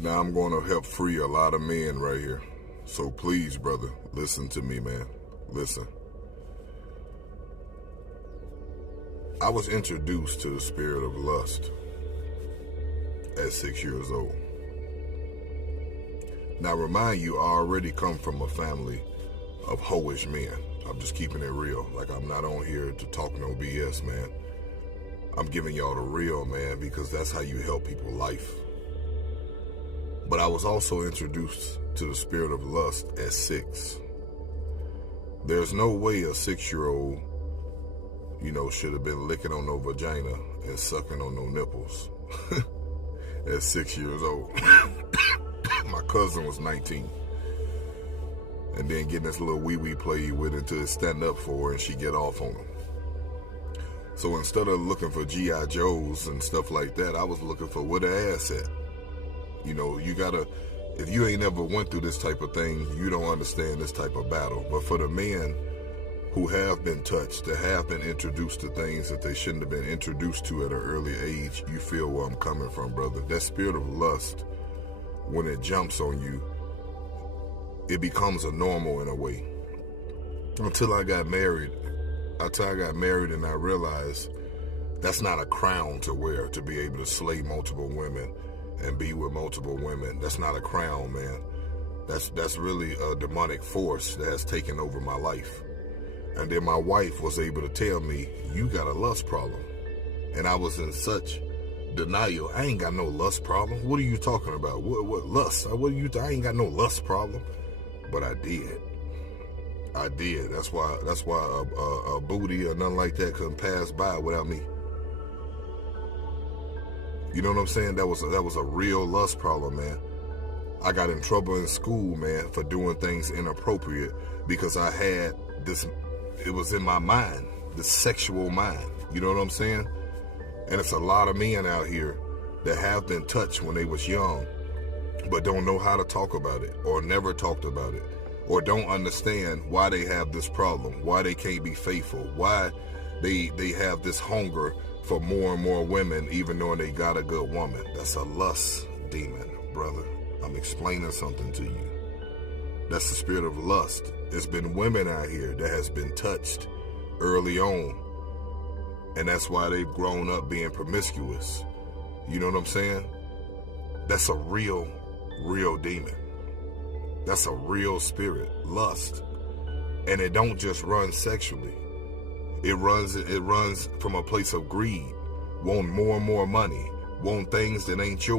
Now I'm going to help free a lot of men right here. So please, brother, listen to me, man. Listen. I was introduced to the spirit of lust at 6 years old. Now remind you, I already come from a family of hoish men. I'm just keeping it real. Like, I'm not on here to talk no BS, man. I'm giving y'all the real, man, because that's how you help people life. But I was also introduced to the spirit of lust at 6. There's no way a 6-year-old, should have been licking on no vagina and sucking on no nipples at 6 years old. My cousin was 19. And then getting this little wee-wee play with it to stand up for her and she get off on him. So instead of looking for G.I. Joes and stuff like that, I was looking for where the ass at. You gotta, if you ain't ever went through this type of thing, you don't understand this type of battle. But for the men who have been touched, that have been introduced to things that they shouldn't have been introduced to at an early age, you feel where I'm coming from, brother. That spirit of lust, when it jumps on you, it becomes a normal in a way. Until I got married and I realized that's not a crown to wear, to be able to slay multiple women and be with multiple women. That's not a crown, man. That's really a demonic force that has taken over my life. And then my wife was able to tell me, you got a lust problem. And I was in such denial. I ain't got no lust problem. What are you talking about? What lust? I ain't got no lust problem. But I did. That's why a booty or nothing like that couldn't pass by without me. You know what I'm saying? That was a real lust problem, man. I got in trouble in school, man, for doing things inappropriate because I had this. It was in my mind, the sexual mind. You know what I'm saying? And it's a lot of men out here that have been touched when they was young, but don't know how to talk about it, or never talked about it, or don't understand why they have this problem, why they can't be faithful, why they have this hunger for more and more women, even though they got a good woman. That's a lust demon, brother. I'm explaining something to you. That's the spirit of lust. There's been women out here that has been touched early on, and that's why they've grown up being promiscuous. You know what I'm saying? That's a real demon. That's a real spirit, lust. And it don't just run sexually. It runs from a place of greed, want more and more money, want things that ain't yours.